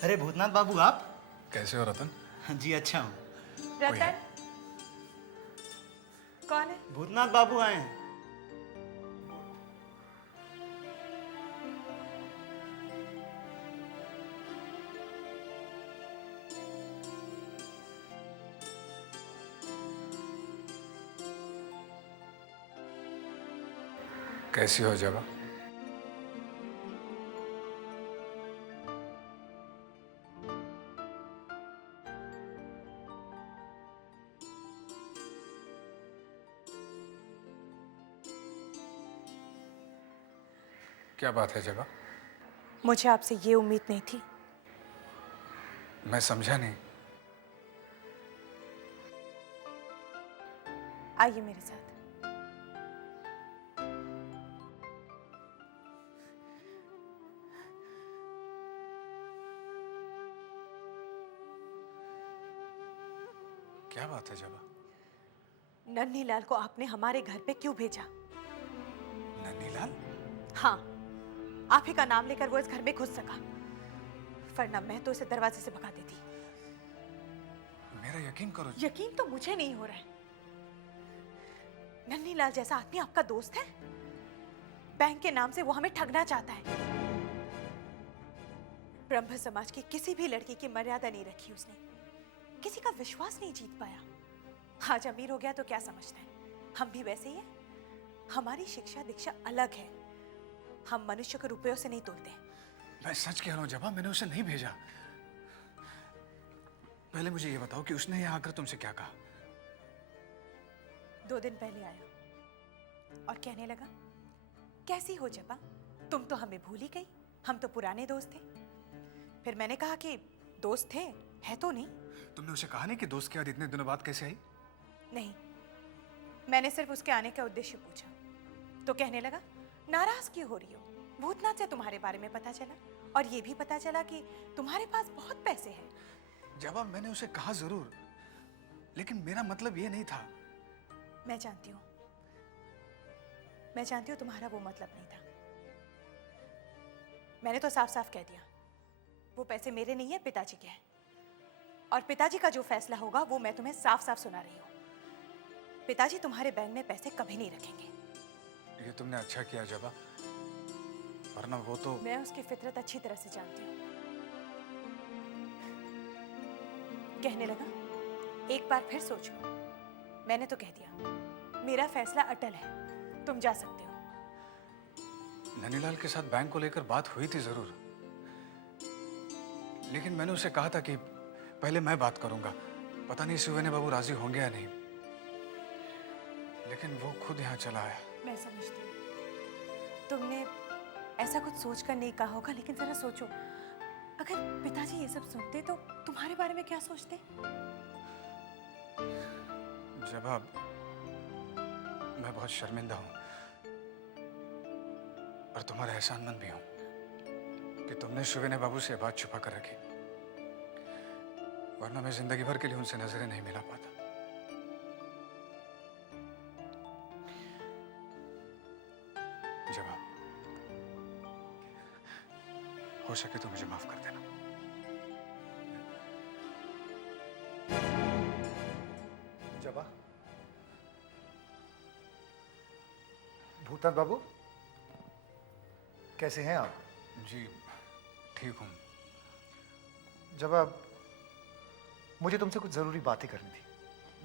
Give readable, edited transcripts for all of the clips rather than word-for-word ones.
अरे भूतनाथ बाबू, आप कैसे हो रतन? जी अच्छा हूँ। रतन कौन है? भूतनाथ बाबू आए हैं। कैसी हो जबा? क्या बात है जबा? मुझे आपसे ये उम्मीद नहीं थी। मैं समझा नहीं। आइए मेरे साथ। क्या बात है जबा? नन्हीलाल को आपने हमारे घर पे क्यों भेजा? नन्हीलाल? हाँ, आप ही का नाम लेकर वो इस घर में घुस सका, वरना मैं तो उसे दरवाजे से भगा देती। मेरा यकीन करो। यकीन तो मुझे नहीं हो रहा है। नन्हीलाल जैसा आदमी आपका दोस्त है? बैंक के नाम से वो हमें ठगना चाहता है। ब्रह्म समाज की किसी भी लड़की की मर्यादा नहीं रखी उसने, किसी का विश्वास नहीं जीत पाया। आज अमीर हो गया तो क्या समझता है? हम भी वैसे ही हैं। हमारी शिक्षा दीक्षा अलग है। हम मनुष्य को रुपयों से नहीं तोलते। मैं सच कह रहा हूँ जबा, मैंने उसे नहीं भेजा। पहले मुझे ये बताओ कि उसने यहाँ आकर तुमसे क्या कहा? 2 दिन पहले आया और कहने लगा, कैसी हो जबा, तुम तो हमें भूल ही गई, हम तो पुराने दोस्त थे। फिर मैंने कहा कि दोस्त थे, है तो नहीं। तुमने उसे कहा नहीं कि दोस्त के बाद इतने दिनों बाद कैसे आई? नहीं, मैंने सिर्फ उसके आने का उद्देश्य पूछा तो कहने लगा, नाराज क्यों हो रही हो? भूतनाथ से तुम्हारे बारे में पता चला और ये भी पता चला कि तुम्हारे पास बहुत पैसे हैं। जबा, मैंने उसे कहा जरूर, लेकिन मेरा मतलब ये नहीं था। मैं जानती हूँ, मैं जानती हूँ तुम्हारा वो मतलब नहीं था। मैंने तो साफ साफ कह दिया, वो पैसे मेरे नहीं है, पिताजी के हैं। और पिताजी का जो फैसला होगा वो मैं तुम्हें साफ साफ सुना रही हूँ। पिताजी तुम्हारे बैंक में पैसे कभी नहीं रखेंगे। ये तुमने अच्छा किया जबा, वरना वो तो। मैं उसकी फितरत अच्छी तरह से जानती हूँ। कहने लगा, एक बार फिर सोच लो। मैंने तो कह दिया, मेरा फैसला अटल है, तुम जा सकते हो। नन्हीलाल के साथ बैंक को लेकर बात हुई थी जरूर, लेकिन मैंने उसे कहा था कि पहले मैं बात करूंगा। पता नहीं सुवेने बाबू राजी होंगे या नहीं, लेकिन वो खुद यहाँ चला आया। मैं समझती हूँ तुमने ऐसा कुछ सोच कर नहीं कहा होगा, लेकिन जरा सोचो, अगर पिताजी ये सब सुनते तो तुम्हारे बारे में क्या सोचते? जबा, मैं बहुत शर्मिंदा हूँ और तुम्हारा एहसानमंद भी हूँ कि तुमने सुवेने बाबू से बात छुपा कर रखी, वरना मैं जिंदगी भर के लिए उनसे नजरें नहीं मिला पाता। जबा, हो सके तो मुझे माफ कर देना। जबा, भूतनाथ बाबू, कैसे हैं आप? जी ठीक हूँ। जबा, मुझे तुमसे कुछ जरूरी बातें करनी थी,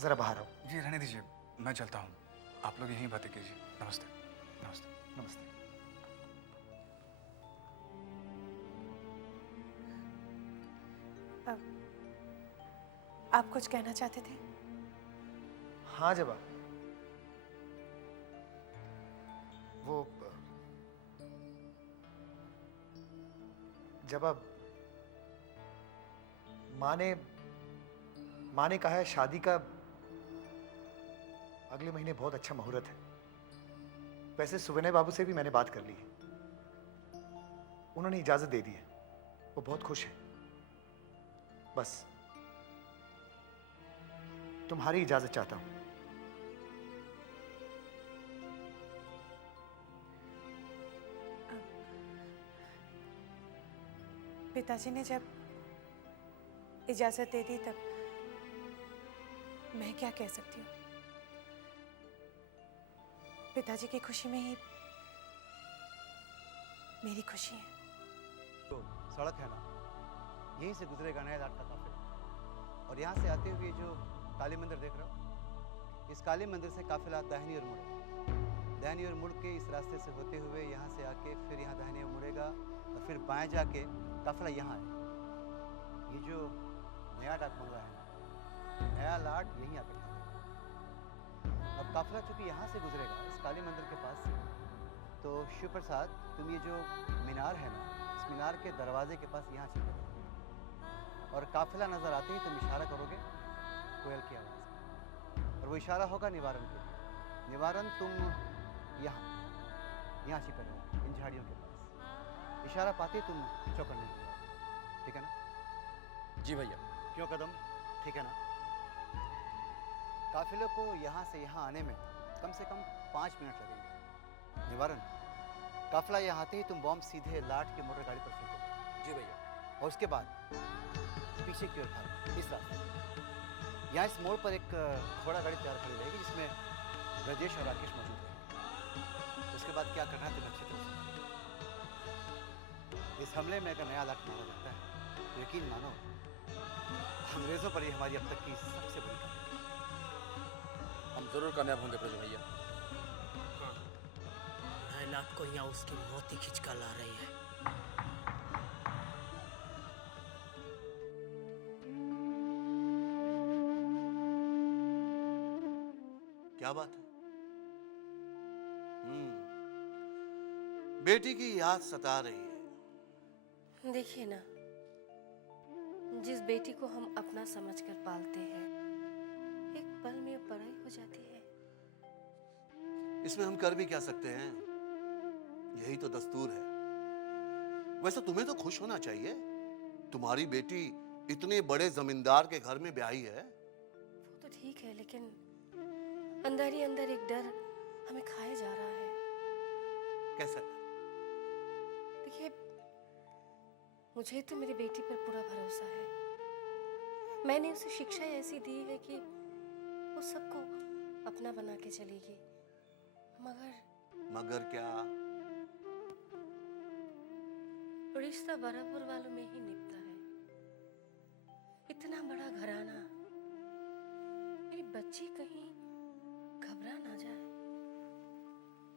जरा बाहर आओ। जी रहने दीजिए, मैं चलता हूँ, आप लोग यहीं बातें कीजिए। नमस्ते। नमस्ते। नमस्ते। आप कुछ कहना चाहते थे? हाँ जबा, वो जबा, माँ ने कहा है शादी का अगले महीने बहुत अच्छा मुहूर्त है। वैसे सुविनय बाबू से भी मैंने बात कर ली है, उन्होंने इजाजत दे दी है, वो बहुत खुश हैं। बस तुम्हारी इजाजत चाहता हूं। पिताजी ने जब इजाजत दे दी तब मैं क्या कह सकती हूँ। पिताजी की खुशी में ही मेरी खुशी है। तो सड़क है ना, यहीं से गुजरेगा नया लाट का काफिला। और यहाँ से आते हुए जो काली मंदिर देख रहे हो, इस काली मंदिर से काफिला दाहिनी ओर मुड़ेगा। दाहिनी ओर मुड़ के इस रास्ते से होते हुए यहाँ से आके फिर यहाँ दाहिनी ओर मुड़ेगा और फिर बाएं जाके काफिला यहाँ आएगा। ये जो नया डाक बंगला है ना, नया लाट यहीं आकर ठहरेगा। अब काफिला चूंकि यहाँ से गुजरेगा इस काली मंदिर के पास से, तो शिव प्रसाद तुम ये जो मीनार है ना, इस मीनार के दरवाजे के पास यहाँ छिपे रहो। और काफिला नजर आते ही तुम इशारा करोगे कोयल की आवाज़ में, और वो इशारा होगा निवारण के लिए। निवारण तुम यहाँ छिपे रहो इन झाड़ियों के पास। इशारा पाते ही तुम चौकन्ने हो जाओगे, ठीक है ना? जी भैया। क्यों कदम, ठीक है ना? काफिले को यहाँ से यहाँ आने में कम से कम 5 मिनट लगेंगे। निवारण, काफिला यहाँ आते ही तुम बॉम्ब सीधे लाट के मोटर गाड़ी पर फेंकोगे। जी भैया। और उसके बाद पीछे की ओर भागो इस रास्ते। यहाँ इस मोड़ पर एक घोड़ा गाड़ी तैयार खड़ी रहेगी जिसमें ब्रजेश और राकेश मौजूद रहेंगे। उसके बाद क्या करना है तुम्हें अच्छी तरह से। इस हमले में अगर नया लाट मारा जाता है तो यकीन मानो अंग्रेजों पर ही हमारी अब तक की सबसे बड़ी कमी। हम जरूर कामयाब होंगे प्रजू भैया। लाट को यहाँ उसकी मौत ही खिंच कर ला रही है। क्या बात है? बेटी की याद सता रही है। देखिए ना, जिस बेटी को हम अपना समझकर पालते हैं, एक पल में पराई हो जाती है। इसमें हम कर भी क्या सकते हैं? यही तो दस्तूर है। वैसे तुम्हें तो खुश होना चाहिए, तुम्हारी बेटी इतने बड़े जमींदार के घर में ब्याही है। वो तो ठीक है, लेकिन अंदर ही अंदर एक डर हमें खाया जा रहा है। कैसा डर? देखिए, मुझे तो मेरी बेटी पर पूरा भरोसा है। मैंने उसे शिक्षा ऐसी दी है कि वो सबको अपना बना के चलेगी। मगर क्या? रिश्ता बराबर वालों में ही निपटा है। इतना बड़ा घराना, मेरी बच्ची कहीं घबरा ना जाए।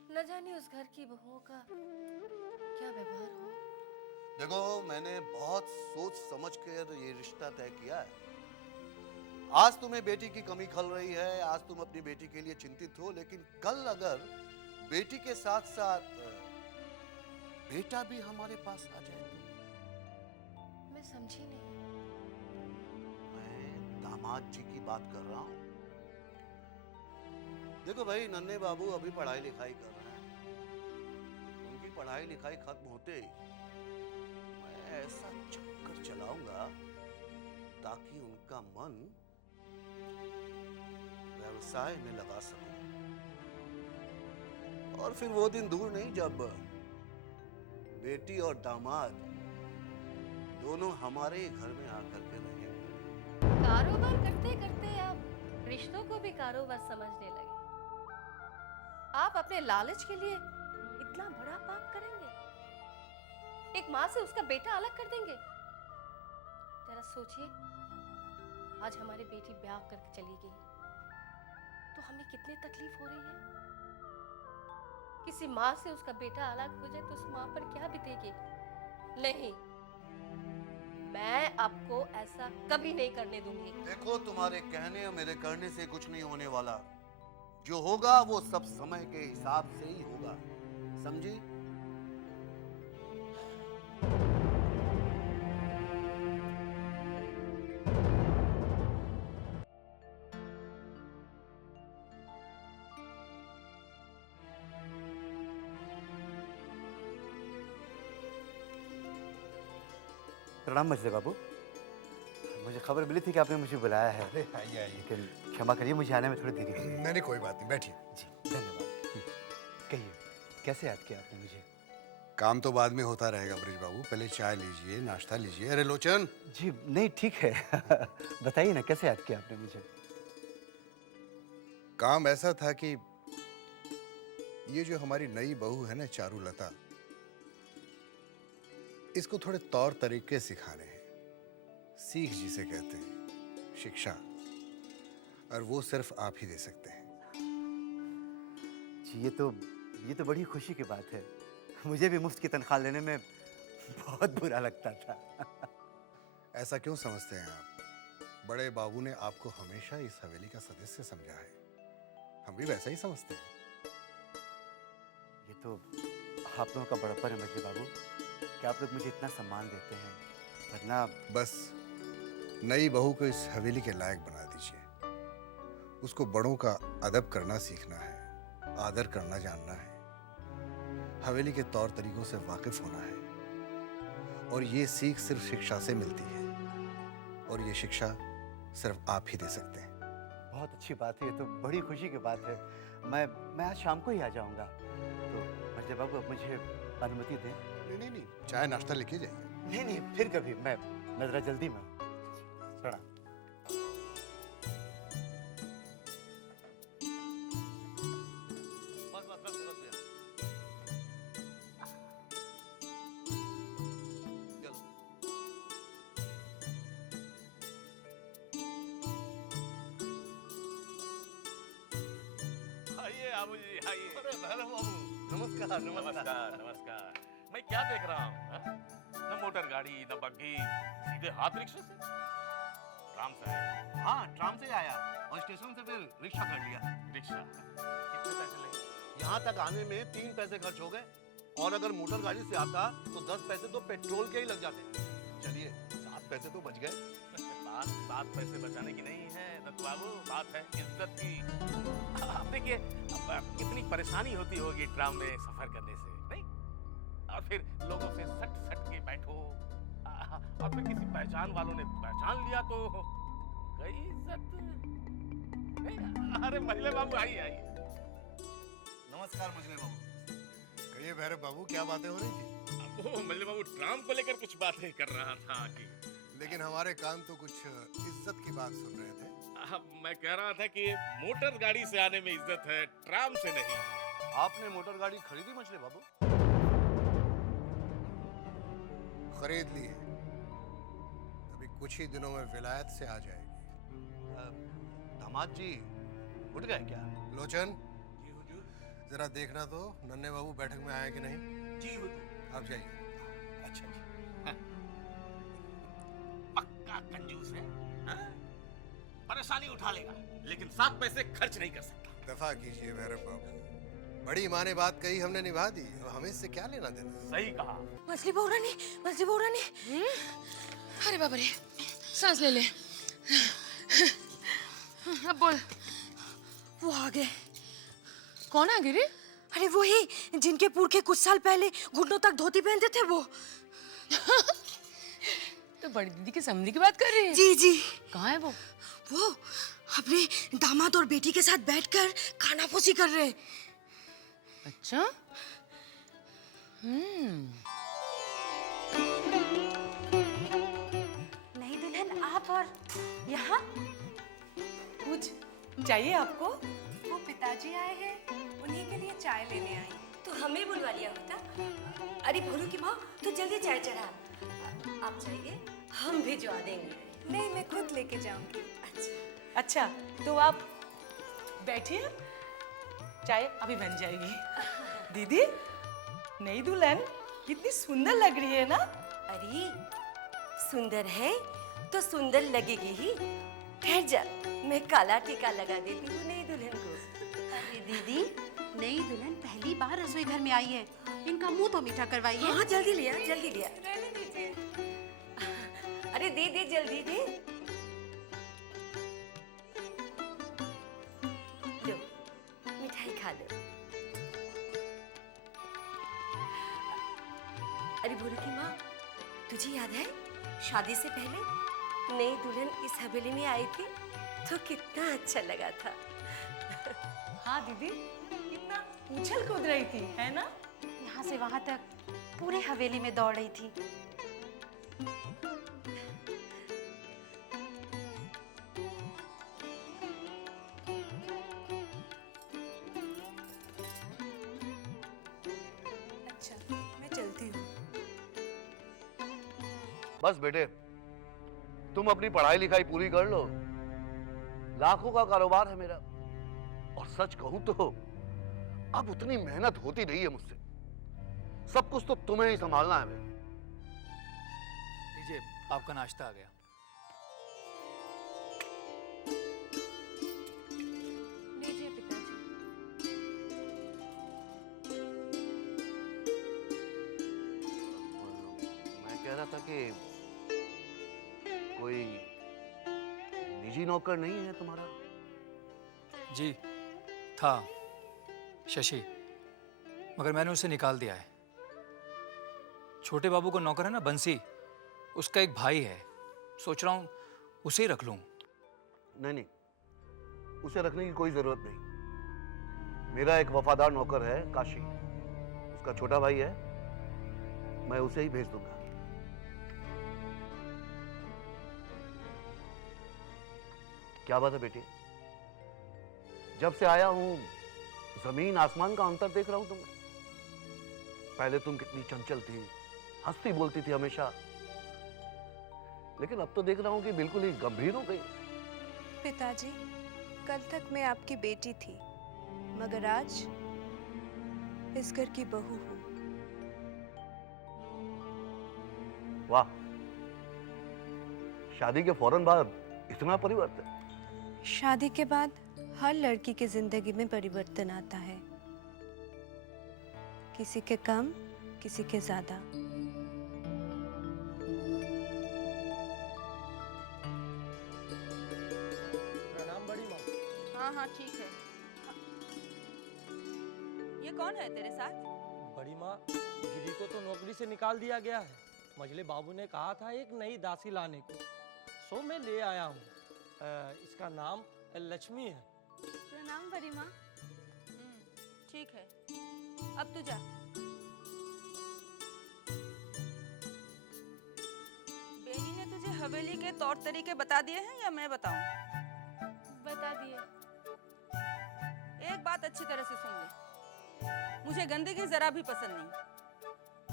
न जाने उस घर की बहुओं का क्या व्यवहार हो। देखो, मैंने बहुत सोच समझ कर ये रिश्ता तय किया है। आज तुम्हें बेटी की कमी खल रही है, आज तुम अपनी बेटी के लिए चिंतित हो, लेकिन कल अगर बेटी के साथ साथ बेटा भी हमारे पास आ जाए तो? मैं समझी नहीं। मैं दामाद जी की बात कर रहा हूं। देखो भाई, नन्हे बाबू अभी पढ़ाई लिखाई कर रहे हैं। उनकी पढ़ाई लिखाई खत्म होते ही मैं ऐसा चक्कर चलाऊंगा ताकि उनका मन व्यवसाय में लगा सकूं। और फिर वो दिन दूर नहीं जब बेटी और दामाद दोनों हमारे ही घर में आकर के रहेंगे। कारोबार करते करते आप रिश्तों को भी कारोबार समझने लगे। आप अपने लालच के लिए इतना बड़ा पाप करेंगे? एक माँ से उसका बेटा अलग कर देंगे? जरा सोचिए, आज हमारी बेटी ब्याह करके चली गई तो हमें कितनी तकलीफ हो रही है। किसी माँ से उसका बेटा अलग हो जाए तो उस माँ पर क्या बीतेगी? नहीं, मैं आपको ऐसा कभी नहीं करने दूंगी। देखो, तुम्हारे कहने और मेरे करने से कुछ नहीं होने वाला। जो होगा वो सब समय के हिसाब से ही होगा, समझी? प्रणाम मजदे बाबू। मुझे खबर मिली थी कि आपने मुझे बुलाया है। अरे आइए आइए। लेकिन क्षमा करिए, मुझे आने में थोड़ी देरी हुई। नहीं नहीं, कोई बात नहीं, बैठिए। जी धन्यवाद। कहिए, कैसे याद किया आपने मुझे? काम तो बाद में होता रहेगा ब्रिज बाबू, पहले चाय लीजिए, नाश्ता लीजिए। अरे लोचन, जी नहीं ठीक है। बताइए ना कैसे याद किया आपने मुझे? काम ऐसा था कि ये जो हमारी नई बहू है ना चारुलता, इसको थोड़े तौर तरीके सिखाने हैं। सीख जिसे कहते हैं, शिक्षा, और वो सिर्फ आप ही दे सकते हैं। जी ये तो बड़ी खुशी की बात है। मुझे भी मुफ्त की तनख्वाह लेने में बहुत बुरा लगता था। ऐसा क्यों समझते हैं आप? बड़े बाबू ने आपको हमेशा इस हवेली का सदस्य समझा है, हम भी वैसा ही समझते हैं। ये तो आप लोगों का बड़प्पन है मजली बाबू कि आप लोग मुझे इतना सम्मान देते हैं, वरना बस नई बहू को इस हवेली के लायक बना दीजिए। उसको बड़ों का अदब करना सीखना है, आदर करना जानना है, हवेली के तौर तरीकों से वाकिफ होना है, और ये सीख सिर्फ शिक्षा से मिलती है, और ये शिक्षा सिर्फ आप ही दे सकते हैं। बहुत अच्छी बात है, ये तो बड़ी खुशी की बात है। मैं आज शाम को ही आ जाऊंगा, तो मजली बाबू अब मुझे अनुमति दें। नहीं, चाय नाश्ता लेके जाइए। नहीं फिर कभी, मैं जरा जल्दी में हूं। प्रणाम। आइए आबू जी आइए। अरे भैरव बाबू, नमस्कार। नमस्कार नमस्कार। मैं क्या देख रहा हूँ? न मोटर गाड़ी न बग्घी, सीधे हाथ रिक्शे से। ट्राम से आया? हाँ, ट्राम से आया और स्टेशन से फिर रिक्शा कर लिया। रिक्शा कितने पैसे लगे? यहाँ तक आने में 3 पैसे खर्च हो गए, और अगर मोटर गाड़ी से आता तो 10 पैसे तो पेट्रोल के ही लग जाते। चलिए 7 पैसे तो बच गए। बात 7 पैसे बचाने की नहीं है दत्त बाबू, बात है इज्जत की। आप देखिए अब कितनी परेशानी होती होगी ट्राम में सफर करने से, नहीं? और फिर लोगों से सट के बैठो, और फिर किसी पहचान वालों ने पहचान लिया तो गई इज्जत। नहीं, अरे मजले बाबू आइए। नमस्कार मजले बाबू। कहिए भैरव बाबू, क्या बातें हो रही थी? वो मजले बाबू ट्राम को लेकर कुछ बातें कर रहा था कि लेकिन हमारे कान तो कुछ इज्जत की बात सुन रहे थे। मैं कह रहा था कि मोटर गाड़ी से आने में इज्जत है, ट्राम से नहीं। आपने मोटर गाड़ी खरीदी मछली बाबू? खरीद ली है, अभी कुछ ही दिनों में विलायत से आ जाएगी। दामाद जी उठ गए क्या? लोचन जी हुजूर। जरा देखना तो नन्हे बाबू बैठक में आए कि नहीं। जी हुजूर। आप जाइए। अच्छा जी। पक्का कंजूस है, हाँ? परेशानी उठा लेगा लेकिन 7 पैसे खर्च नहीं कर सकता। दफा कीजिए भैरव बाबू, बड़ी माँ ने बात कही, हमने निभा दी, अब हमें इससे क्या लेना देना? सही कहा। मछली बहुरानी, मछली बहुरानी। अरे बाबा रे, सांस ले ले। अब बोल। वो आ गए। कौन आ गए रे? अरे वो ही जिनके पुरखे कुछ साल पहले घुटनों तक धोती पहनते थे वो। तो बड़ी दीदी की समधी की बात कर रही है? जी जी। कहाँ है वो? वो अपने दामाद और बेटी के साथ बैठकर खानाफोसी कर रहे। अच्छा। नहीं दुल्हन, आप और यहाँ कुछ चाहिए आपको? वो पिताजी आए हैं, उन्हीं के लिए चाय लेने आई। तो हमें बुलवा लिया होता। अरे भोलू की माँ, तू जल्दी चाय चढ़ा। आप चाहिए, हम भिजवा देंगे। नहीं, मैं खुद लेके जाऊंगी। अच्छा अच्छा तो आप बैठिए, चाय अभी बन जाएगी। दीदी, नई दुल्हन कितनी सुंदर लग रही है ना? अरे सुंदर है तो सुंदर लगेगी ही। ठहर जा, मैं काला टीका लगा देती हूँ नई दुल्हन को। अरे दीदी, नई दुल्हन पहली बार रसोई घर में आई है, इनका मुंह तो मीठा करवाइए। हाँ जल्दी लिया, जल्दी लिया। रहने दीजिए। अरे दे दे, जल्दी दे। लो, मिठाई खा लो। अरे भोलू की माँ, तुझे याद है शादी से पहले नई दुल्हन इस हवेली में आई थी तो कितना अच्छा लगा था। हाँ दीदी, कितना उछल कूद रही थी, है ना? यहाँ से वहाँ तक पूरे हवेली में दौड़ रही थी। अच्छा, मैं चलती हूँ। बस बेटे, तुम अपनी पढ़ाई लिखाई पूरी कर लो। लाखों का कारोबार है मेरा, और सच कहूं तो अब उतनी मेहनत होती नहीं है मुझसे। सब कुछ तो तुम्हें ही संभालना है। लीजिए, आपका नाश्ता आ गया। लीजिए पिताजी। मैं कह रहा था कि कोई निजी नौकर नहीं है तुम्हारा? जी था, शशि, मगर मैंने उसे निकाल दिया है। छोटे बाबू को नौकर है ना बंसी, उसका एक भाई है। सोच रहा हूँ उसे ही रख लूँ। नहीं नहीं, उसे रखने की कोई जरूरत नहीं। मेरा एक वफादार नौकर है काशी, उसका छोटा भाई है, मैं उसे ही भेज दूंगा। क्या बात है बेटी? जब से आया हूं जमीन आसमान का अंतर देख रहा हूं तुम्हें। पहले तुम कितनी चंचल थी, हंसती बोलती थी हमेशा, लेकिन अब तो देख रहा हूं कि बिल्कुल ही गंभीर हो गई। पिताजी, कल तक मैं आपकी बेटी थी, मगर आज इस घर की बहू हूँ। वाह, शादी के फौरन बाद इतना परिवर्तन? शादी के बाद हर लड़की की जिंदगी में परिवर्तन आता है, किसी के कम, किसी के ज्यादा। प्रणाम बड़ी माँ। हाँ हाँ ठीक है। ये कौन है तेरे साथ? बड़ी माँ, गिरी को तो नौकरी से निकाल दिया गया है। मझले बाबू ने कहा था एक नई दासी लाने को, सो मैं ले आया हूँ। इसका नाम लक्ष्मी है। प्रणाम बड़ी माँ। ठीक है, अब तू जा। बेली ने तुझे हवेली के तौर तरीके बता दिए हैं या मैं बताऊं? बता दिए। एक बात अच्छी तरह से सुन ले, मुझे गंदगी जरा भी पसंद नहीं,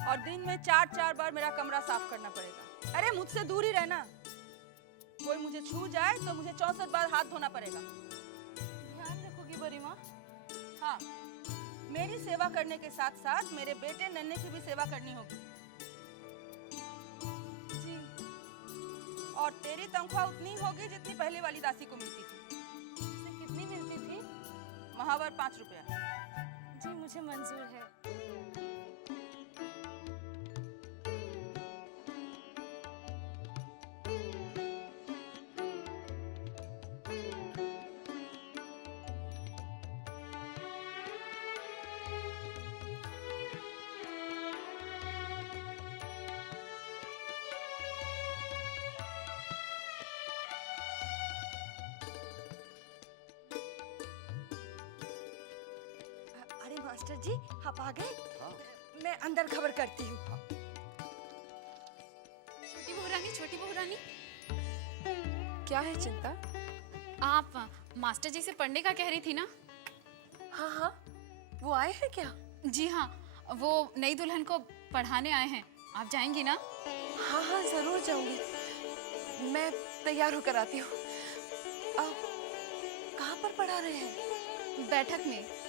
और दिन में 4-4 बार मेरा कमरा साफ करना पड़ेगा। अरे मुझसे दूर ही रहना। कोई मुझे छू जाए तो मुझे 64 बार हाथ धोना पड़ेगा। ध्यान रखोगी बड़ी माँ? हाँ, मेरी सेवा करने के साथ साथ मेरे बेटे नन्हे की भी सेवा करनी होगी। जी। और तेरी तनख्वाह उतनी होगी जितनी पहले वाली दासी को मिलती थी। उसे कितनी मिलती थी? महावर 5 रुपया। जी मुझे मंजूर है। अरे मास्टर जी, आप आ गए? हाँ। मैं अंदर खबर करती हूँ। छोटी बहू रानी, क्या है चिंता? आप मास्टर जी से पढ़ने का कह रही थी ना? हाँ हाँ, वो आए हैं क्या? जी हाँ, वो नई दुल्हन को पढ़ाने आए हैं। आप जाएंगी ना? हाँ हाँ, जरूर जाऊंगी। मैं तैयार होकर आती हूँ। आप कहाँ पर पढ़ा रहे हैं? बैठक में।